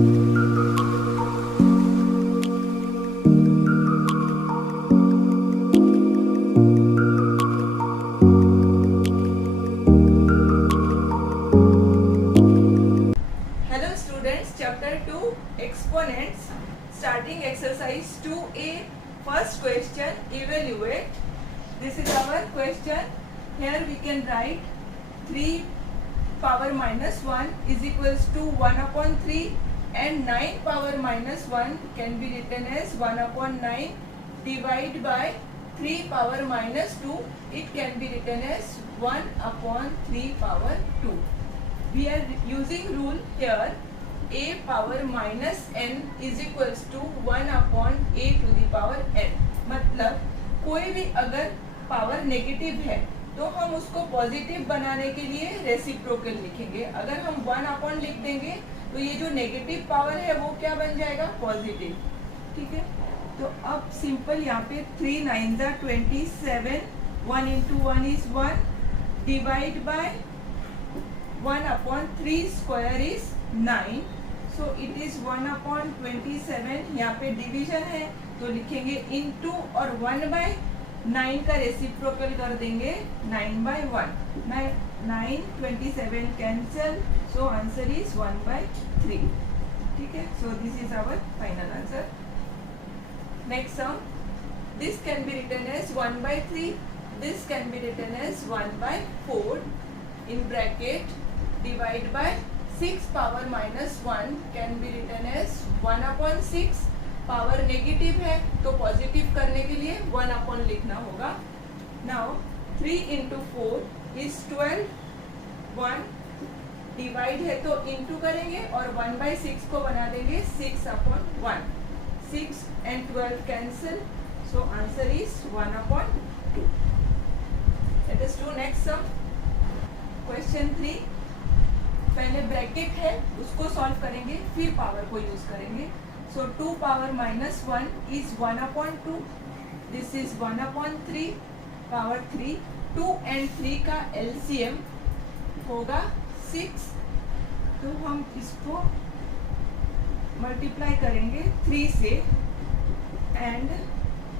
Chapter 2 Exponents, starting exercise 2a. First question, evaluate. This is our question. Here we can write 3 power minus 1 is equals to 1 upon 3, and 9 power minus 1 can be written as 1 upon 9 divided by 3 power minus 2. It can be written as 1 upon 3 power 2. We are using rule here. A power minus n is equals to 1 upon a to the power n. मतलब कोई भी अगर power negative है तो हम उसको positive बनाने के लिए रेसिप्रोकल लिखेंगे. अगर हम 1 अपॉन लिख देंगे तो ये जो नेगेटिव पावर है वो क्या बन जाएगा, पॉजिटिव. ठीक है, तो अब सिंपल यहाँ पे 3 9 जा 27, 1 into 1 is 1 divide by 1 upon 3 square is 9. So it is 1 upon 27. यहाँ पे डिवीजन है तो लिखेंगे इनटू और 1 बाय 9 का रेसिप्रोकल कर देंगे 9 by 1. 9 27 cancel, so answer is 1 by 3. ठीक है, so this is our final answer. Next sum, this can be written as 1 by 3, this can be written as 1 by 4 in bracket divide by 6 power minus 1 can be written as 1 upon 6. Power negative है तो positive करने के लिए 1 upon लिखना होगा. Now 3 into 4 is 12. 1 divide है तो into करेंगे और 1 by 6 को बना देंगे 6 upon 1. 6 and 12 cancel, so answer is 1 upon 2. Let us do next sum. Question 3. पहले ब्रैकेट है उसको सॉल्व करेंगे, फिर पावर को यूज करेंगे. सो 2 power minus 1 is 1 upon 2. This is 1 upon 3 power 3. 2 and 3 का एलसीएम होगा 6. तो हम इसको मल्टीप्लाई करेंगे 3 से, एंड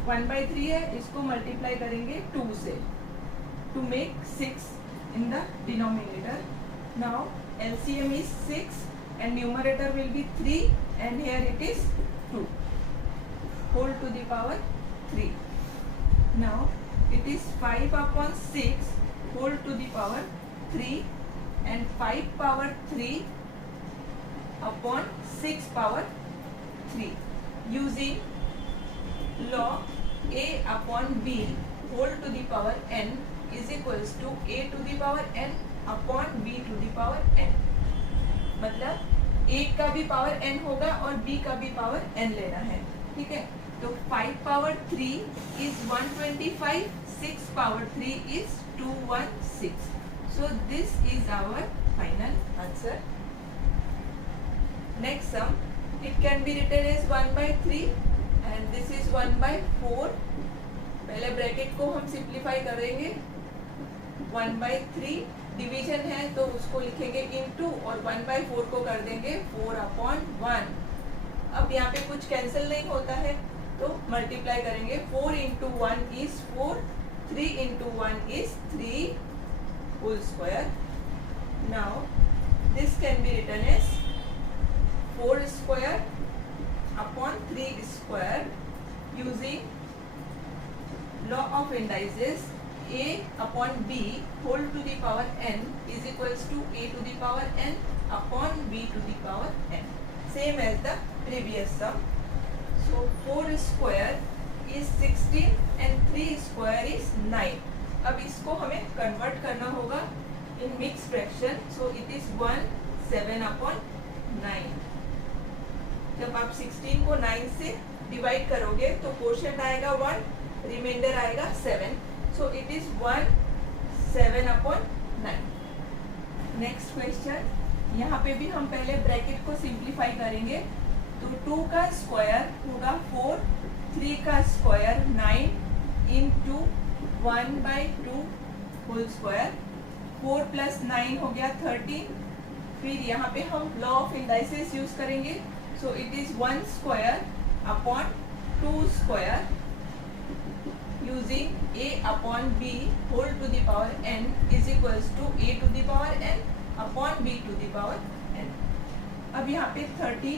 1 by 3 है, इसको मल्टीप्लाई करेंगे 2 से to make 6 in the denominator. Now LCM is 6 and numerator will be 3 and here it is 2 whole to the power 3. Now it is 5 upon 6 whole to the power 3 and 5 power 3 upon 6 power 3. Using law A upon B whole to the power n is equals to A to the power n upon b to the power n. मतलब a का भी power n होगा और b का भी power n लेना है. ठीक है, तो 5 power 3 is 125, 6 power 3 is 216. So this is our final answer. Next sum, it can be written as 1 by 3 and this is 1 by 4. पहले ब्रैकेट को हम सिंप्लीफाई करेंगे. 1 by 3 डिवीजन है तो उसको लिखेंगे इनटू और 1 by 4 को कर देंगे 4 upon 1. अब यहाँ पे कुछ कैंसिल नहीं होता है तो मल्टीप्लाई करेंगे. 4 into 1 is 4, 3 into 1 is 3 whole square. Now this can be written as 4 square upon 3 square using law of indices. A upon B whole to the power n is equals to A to the power n upon B to the power n. Same as the previous sum. So 4 square is 16 and 3 square is 9. अब इसको हमें convert करना होगा in mixed fraction. So it is 1 7 upon 9. जब आप 16 को 9 से divide करोगे तो कोशेंट आएगा 1, रिमाइंडर आएगा 7. So it is 1 7 upon 9. Next question, यहाँ पे भी हम पहले ब्रैकेट को सिंप्लीफाई करेंगे. तो 2 का स्क्वायर होगा 4, 3 का square 9 into 1 by 2 whole square. 4 plus 9 हो गया 13, फिर यहाँ पे हम लॉ ऑफ इंडाइसेस यूज करेंगे. सो it is 1 square upon 2 square using a upon b whole to the power n is equals to a to the power n upon b to the power n. अब यहाँ पे 30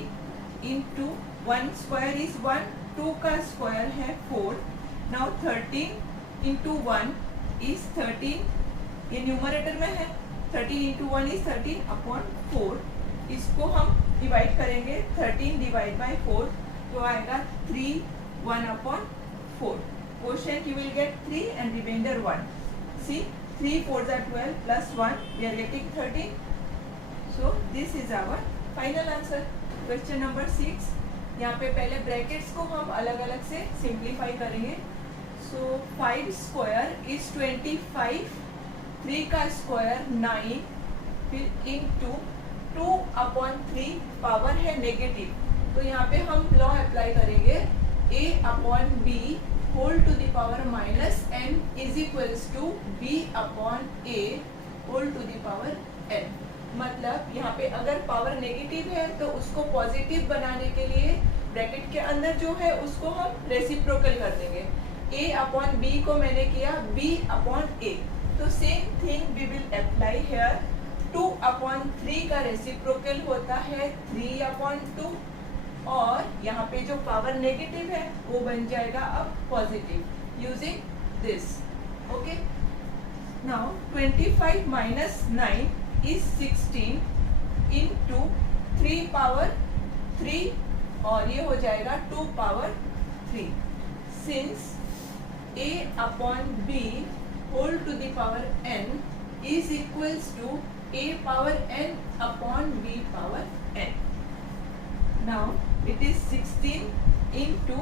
into 1 square is 1, 2 का square है 4. Now 13 into 1 is 13. ये numerator में है. 13 into 1 is 13 upon 4. इसको हम डिवाइड करेंगे. 13 डिवाइड बाई 4 तो आएगा 3 1 upon 4. Quotient you will get 3 and remainder 1. See, 3 4s are 12 plus 1 we are getting 13. So this is our final answer. Question number 6. यहाँ पे पहले ब्रैकेट्स को हम अलग अलग से सिंप्लीफाई करेंगे. So 5 स्क्वायर is 25, 3 का स्क्वायर 9, फिर इंटू 2 अपॉन 3 पावर है नेगेटिव. तो यहाँ पे हम लॉ अप्लाई करेंगे. a upon b whole to the power minus n is equals to b upon a whole to the power n. मतलब यहाँ पे अगर पावर नेगेटिव है तो उसको पॉजिटिव बनाने के लिए ब्रैकेट के अंदर जो है उसको हम रेसिप्रोकल कर देंगे. a अपॉन b को मैंने किया b अपॉन a. तो same thing we will apply here. 2 upon 3 का रेसिप्रोकल होता है 3 अपॉन 2 और यहाँ पे जो पावर नेगेटिव है वो बन जाएगा अब positive using this. Okay. Now 25 minus 9 is 16 into 3 power 3 और ये हो जाएगा 2 power 3. Since a upon b whole to the power n is equals to a power n upon b power n. Now it is 16 into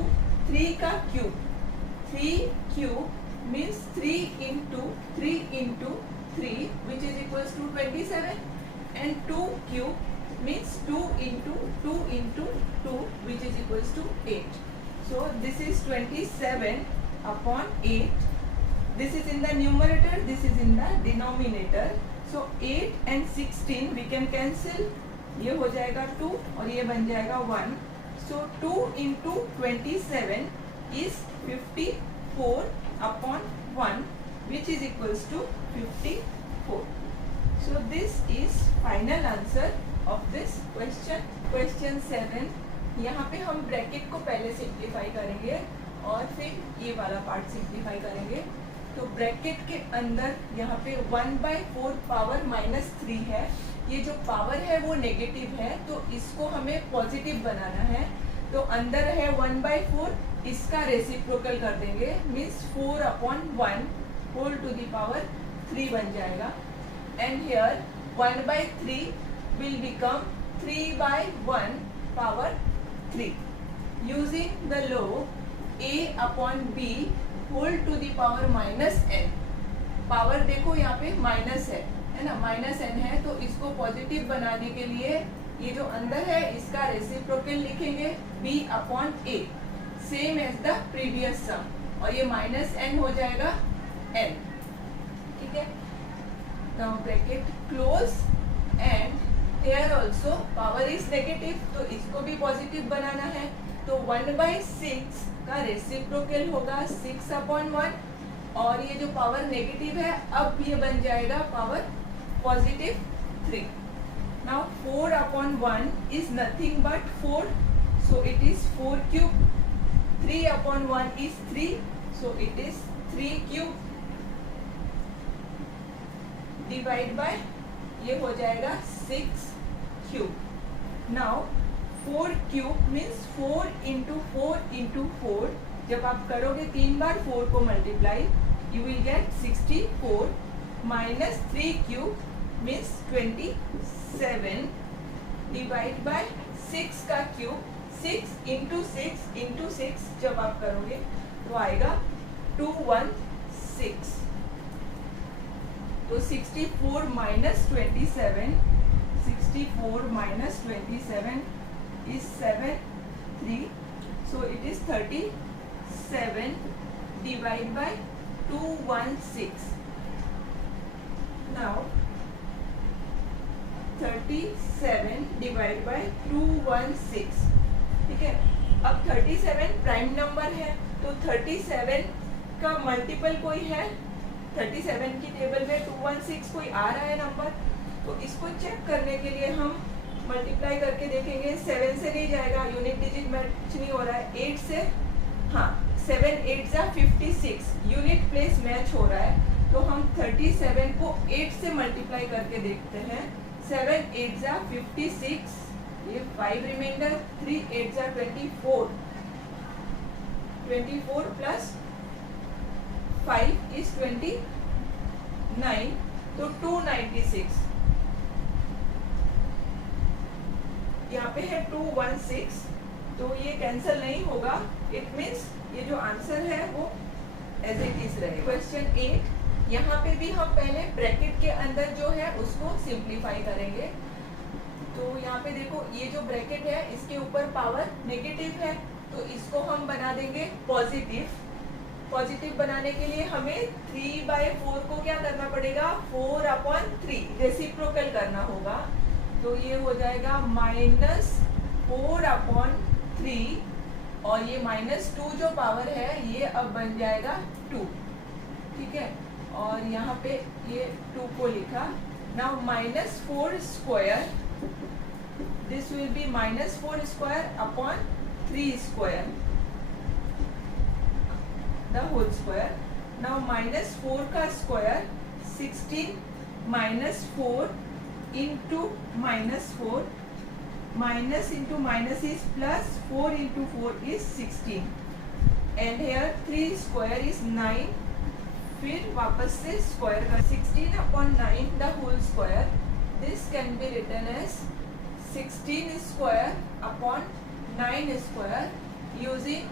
3 का cube. 3 cube means 3 into 3 into 3 which is equals to 27 and 2 cube means 2 into 2 into 2 which is equals to 8. So this is 27 upon 8. This is in the numerator, this is in the denominator. So 8 and 16 we can cancel. ये हो जाएगा 2 और ये बन जाएगा 1. So 2 into 27 is 54 upon 1 which is equals to 54. So this is final answer of this question. Question 7. यहाँ पे हम ब्रैकेट को पहले सिंप्लीफाई करेंगे और फिर ये वाला पार्ट सिंप्लीफाई करेंगे. तो ब्रैकेट के अंदर यहाँ पे 1/4 पावर माइनस 3 है. ये जो पावर है वो नेगेटिव है तो इसको हमें पॉजिटिव बनाना है. तो अंदर है 1/4, इसका रेसिप्रोकल कर देंगे means 4 upon 1 whole to the power 3 बन जाएगा. And here 1/3 will become 3/1 power 3. Using the law a upon b whole to the power minus n. Power देखो यहाँ पे माइनस है ना, माइनस n है. तो इसको पॉजिटिव बनाने के लिए ये जो अंदर है इसका रेसिप्रोकल लिखेंगे b upon a same as the previous sum. और ये माइनस n हो जाएगा n. ठीक है. Now bracket close and here also power is negative तो इसको भी पॉजिटिव बनाना है. तो 1/6 का रेसिप्रोकल होगा 6 अपॉन 1 और ये जो पावर नेगेटिव है अब ये बन जाएगा power positive 3. Now 4 upon 1 is nothing but 4 so it is 4 cube. 3 upon 1 is 3 so it is 3 cube divide by ये हो जाएगा 6 cube. Now 4 cube means 4 into 4 into 4. जब आप करोगे 3 बार 4 को multiply you will get 64 minus 3 cube means 27 divide by 6 का cube. 6 into 6 into 6 जब आप करोगे तो आएगा 216. तो 64 minus 27 64 minus 27 is 7 3 so it is 37 divided by 216. Now 37 divide by 216, ठीक है। अब 37 प्राइम नंबर है, तो 37 का मल्टीपल कोई है, 37 की टेबल में 216 कोई आ रहा है नंबर, तो इसको चेक करने के लिए हम मल्टीप्लाई करके देखेंगे। 7 से नहीं जाएगा, यूनिट डिजिट मैच नहीं हो रहा है। 8 से, हाँ 7 8 जा 56, यूनिट प्लेस मैच हो रहा है, तो हम 37 को 8 से मल्टीप्लाई करके देखते हैं। 7 8 जा 56, ये 5 रिमाइंडर, 3 8 जा 24, 24 प्लस 5 इज 29, तो 296। यहाँ पे है 216, तो ये कैंसिल नहीं होगा। इट मीन्स ये जो आंसर है वो एज इट इज रहेगा। क्वेश्चन 8, यहाँ पे भी हम पहले ब्रैकेट के अंदर जो है उसको सिंप्लीफाई करेंगे। तो यहाँ पे देखो, ये जो ब्रैकेट है इसके ऊपर पावर नेगेटिव है, तो इसको हम बना देंगे पॉजिटिव। पॉजिटिव बनाने के लिए हमें 3/4 को क्या करना पड़ेगा, 4/3 रेसिप्रोकल करना होगा। तो ये हो जाएगा -4/3, और ये -2 जो पावर है ये अब बन जाएगा 2, ठीक है। और यहाँ पे ये 2 को लिखा। Now -4 square, this will be -4 square upon 3 square, the whole square. Now -4 का square 16 -4 into -4, minus into minus is plus, 4 into 4 is 16, and here 3 square is 9, फिर वापस से स्क्वायर का 16/9 the whole square, this can be written as 16 square upon 9 square using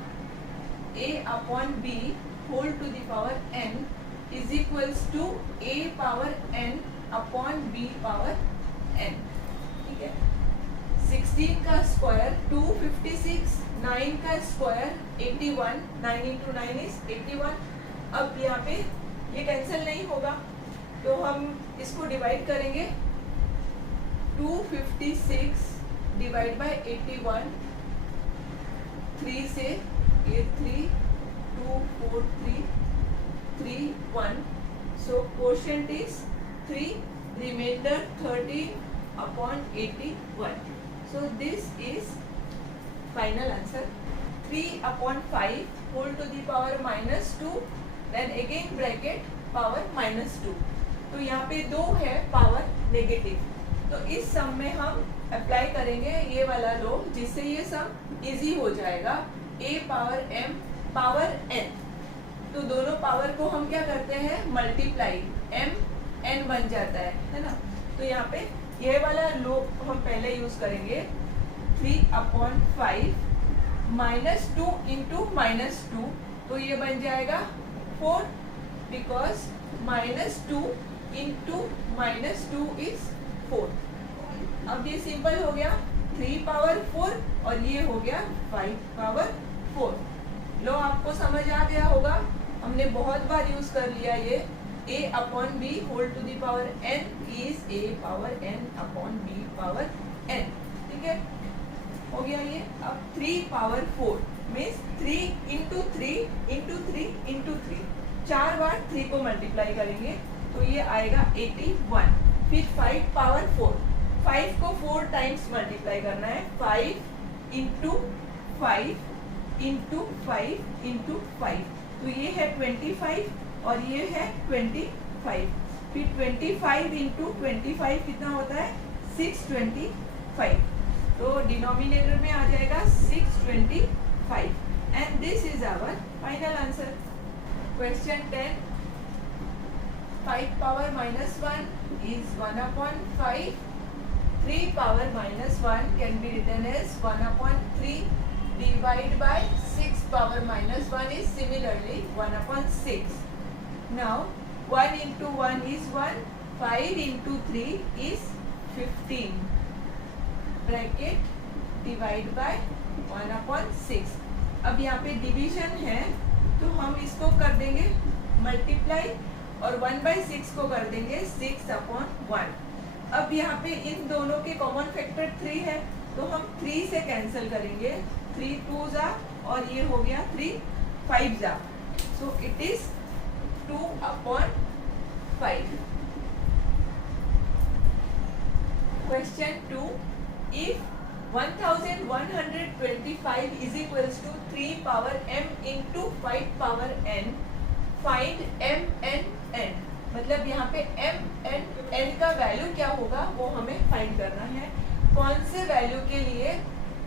a upon b whole to the power n is equals to a power n upon b power n, ठीक है। 16 का square 256, 9 का square 81, 9 into 9 is 81। अब यहाँ पे ये cancel नहीं होगा, तो हम इसको डिवाइड करेंगे। 256 डिवाइड बाय 81, 3 से 8 3 2 4 3 3 1, so quotient is 3, remainder 30/81, so this is final answer। 3/5 whole to the power -2, then again bracket power -2, तो यहाँ पे 2 है पावर नेगेटिव, तो इस सम में हम अप्लाई करेंगे ये वाला लॉ, जिससे ये सम इजी हो जाएगा। a power m power n, तो दोनों पावर को हम क्या करते हैं, मल्टीप्लाई, m n बन जाता है ना। तो यहाँ पे ये वाला लॉ हम पहले यूज करेंगे। 3/5 -2 into -2, तो ये बन जाएगा 4, बिकॉज -2 into -2 is 4। अब ये सिंपल हो गया, 3/4 और ये हो गया 5/4। लो आपको समझ आ गया होगा, हमने बहुत बार यूज कर लिया ये। a upon b whole to the power n is a power n upon b power n, ठीक है, हो गया ये। अब 3/4 मीन्स 3 into 3 into 3 into 3, 4 बार 3 को मल्टीप्लाई करेंगे तो ये आएगा 81। फिर 5/4, 5 को 4 टाइम्स मल्टीप्लाई करना है, 5 into 5 into 5 into 5, तो ये है 25 और ये है 25। फिर 25 into 25 कितना होता है, 625, तो डिनोमिनेटर में आ जाएगा 625, and this is our final answer. Question 10, 5/-1 is 1/5, 3/-1 can be written as 1/3, divide by 6/-1 is similarly 1/6. Now 1 into 1 is 1, 5 into 3 is 15, bracket divide by 1/6। अब यहाँ पे डिवीजन है तो हम इसको कर देंगे मल्टीप्लाई, और 1/6 को कर देंगे 6/1, अब यहाँ पे इन दोनों के कॉमन फैक्टर 3 है, तो हम 3 से कैंसिल करेंगे। 3 2 जा और ये हो गया 3 5 जा, सो it is 2/5। Question 2, if 1125 is equals to 3 power m into 5 power n, find m n n। मतलब यहाँ पे m n n का वैल्यू क्या होगा वो हमें फाइंड करना है। कौन से वैल्यू के लिए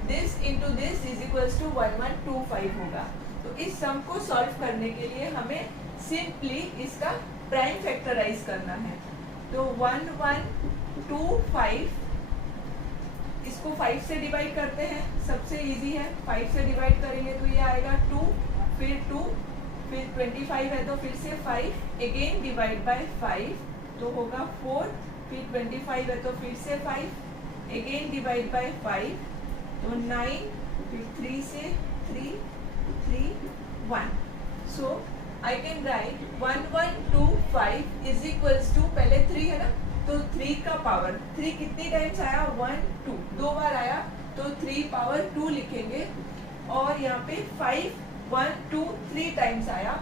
this into this is equals to 1125 होगा। तो इस सम को सॉल्व करने के लिए हमें सिंपली इसका प्राइम फैक्टराइज करना है। तो 1125 इसको 5 से डिवाइड करते हैं, सबसे इजी है। 5 से डिवाइड करेंगे तो ये आएगा 2, फिर 2, फिर 25 है तो फिर से 5, अगेन डिवाइड बाय 5 तो होगा 4, फिर 25 है तो फिर से 5, अगेन डिवाइड बाय 5 तो 9, फिर 3 से 3 3 1। So I can write 1125 is equals to, पहले 3 है ना, तो 3 का पावर 3 कितनी टाइम्स आया 1 2, 2 बार आया तो 3 पावर 2 लिखेंगे। और यहाँ पे 5 1 2 3 टाइम्स आया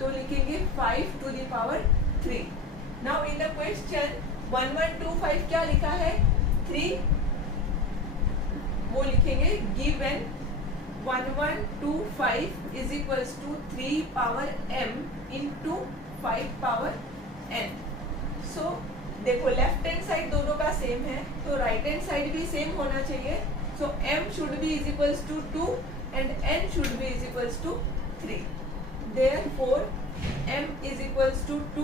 तो लिखेंगे 5 to the power 3। Now in the question 1125 क्या लिखा है 3, वो लिखेंगे given 1125 is equals to 3 power m into 5 power n। So देखो लेफ्ट हैंड साइड दोनों का सेम है तो राइट हैंड साइड भी सेम होना चाहिए। So m should be is equals to 2 and n should be is equals to 3. Therefore, m is equals to 2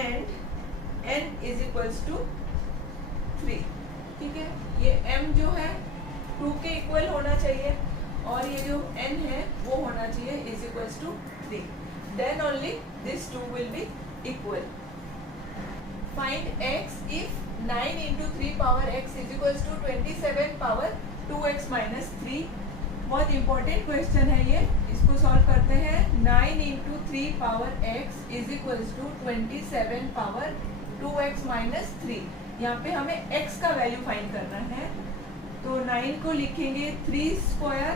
and n is equals to 3. ठीक है, ये m जो है 2 के इक्वल होना चाहिए और ये जो n है वो होना चाहिए is equals to 3. Then only this 2 will be equal. Find x if 9 into 3 power x is equals to 27 power 2x minus 3. बहुत इंपॉर्टेंट क्वेश्चन है ये, इसको सॉल्व करते हैं। 9 into 3 power x is equals to 27 power 2x minus 3। यहाँ पे हमें x का वैल्यू फाइंड करना है, तो 9 को लिखेंगे 3 स्क्वायर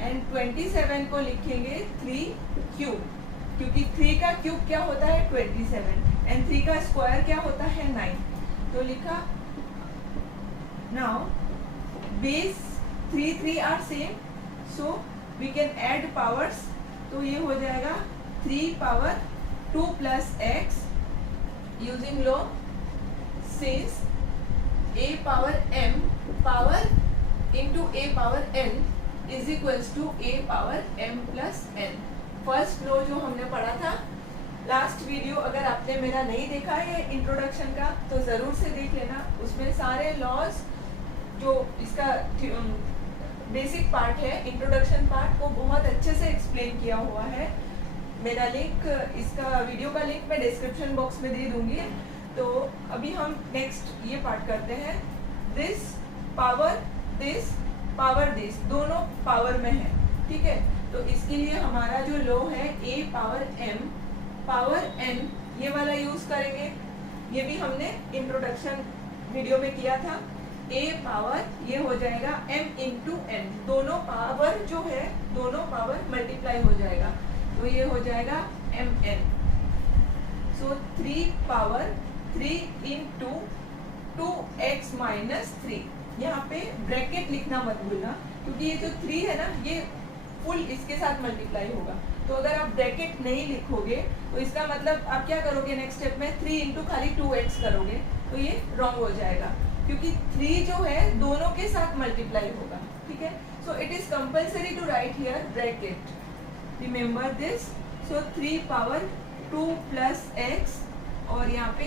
एंड 27 को लिखेंगे 3 क्यूब, क्योंकि 3 का क्यूब क्या होता है 27 एंड 3 का स्क्वायर क्या होता है 9। तो लिखा। Now base 3 3 are same, so we can add powers. तो ये हो जाएगा 3 power 2 plus x using law since a power m power into a power n is equals to a power m plus n। First law जो हमने पढ़ा था last video, अगर आपने मेरा नहीं देखा है इंट्रोडक्शन का तो ज़रूर से देख लेना। उसमें सारे लॉज जो इसका बेसिक पार्ट है, इंट्रोडक्शन पार्ट को बहुत अच्छे से एक्सप्लेन किया हुआ है। मेरा लिंक, इसका वीडियो का लिंक मैं डिस्क्रिप्शन बॉक्स में दे दूंगी। तो अभी हम नेक्स्ट ये पार्ट करते हैं। दिस पावर दिस दोनों पावर में है, ठीक है। तो इसके लिए हमारा जो लॉ है a power m power n, ये वाला यूज करेंगे। ये भी हमने इंट्रोडक्शन वीडियो में किया था। a पावर ये हो जाएगा m इंटू n, दोनों पावर जो है दोनों पावर मल्टीप्लाई हो जाएगा तो ये हो जाएगा mn। सो 3 पावर 3 इंटू 2x माइनस 3। यहाँ पे ब्रैकेट लिखना मत भूलना, क्योंकि ये जो 3 है ना ये फुल इसके साथ मल्टीप्लाई होगा। तो अगर आप ब्रैकेट नहीं लिखोगे तो इसका मतलब आप क्या करोगे नेक्स्ट स्टेप में 3 इंटू खाली 2x करोगे तो ये रॉन्ग हो जाएगा, क्योंकि 3 जो है दोनों के साथ मल्टीप्लाई होगा, ठीक है। So it is compulsory to write here bracket, remember this. So 3 power 2 plus x और यहाँ पे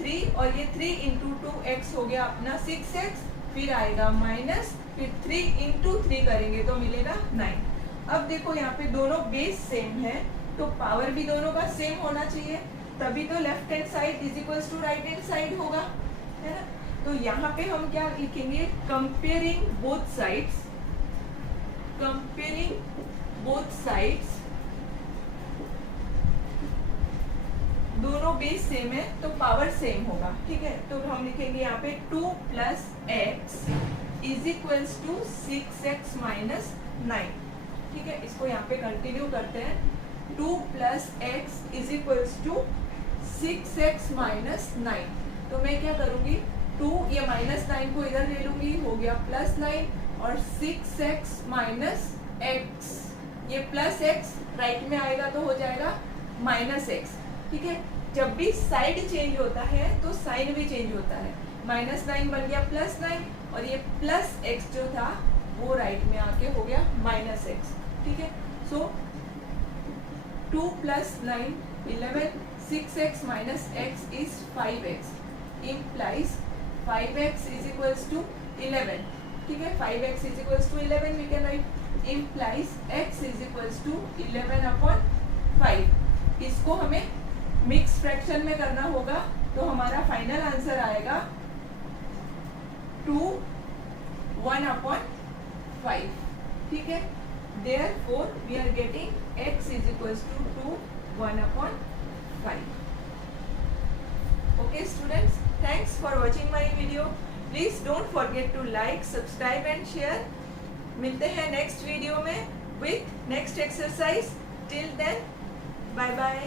3 और ये 3 इंटू 2x हो गया अपना 6x, फिर आएगा माइनस, फिर 3 इंटू 3 करेंगे तो मिलेगा 9। अब देखो यहाँ पे दोनों बेस सेम है तो पावर भी दोनों का सेम होना चाहिए, तभी तो left hand side is equals to right hand side होगा, है ना। तो यहाँ पे हम क्या लिखेंगे, कंपेयरिंग बोथ साइड्स, दोनों बेस सेम है तो पावर सेम होगा, ठीक है। तो हम लिखेंगे यहाँ पे 2 plus x is equals to 6x minus 9, ठीक है। इसको यहाँ पे कंटिन्यू करते हैं। 2 plus x is equals to 6x minus 9। तो मैं क्या करूँगी, 2 ये माइनस 9 को इधर ले लूँगी, हो गया प्लस 9, और 6x माइनस x, ये प्लस x राइट में आएगा तो हो जाएगा माइनस x, ठीक है। जब भी साइड चेंज होता है तो साइन भी चेंज होता है। माइनस 9 बन गया प्लस 9, और ये प्लस x जो था वो राइट में आके हो गया माइनस x, ठीक है। So 2 plus 9 11, 6x minus x is 5x, implies 5x is equals to 11, ठीक है। 5x is equals to 11 we can write, implies x is equals to 11/5। इसको हमें मिक्स फ्रैक्शन में करना होगा, तो हमारा फाइनल आंसर आएगा 2 1/5, ठीक है। Therefore we are getting x is equals to 2 1/5. Okay students, thanks for watching my video. Please don't forget to like, subscribe and share. मिलते हैं नेक्स्ट वीडियो में with next exercise. Till then, bye bye.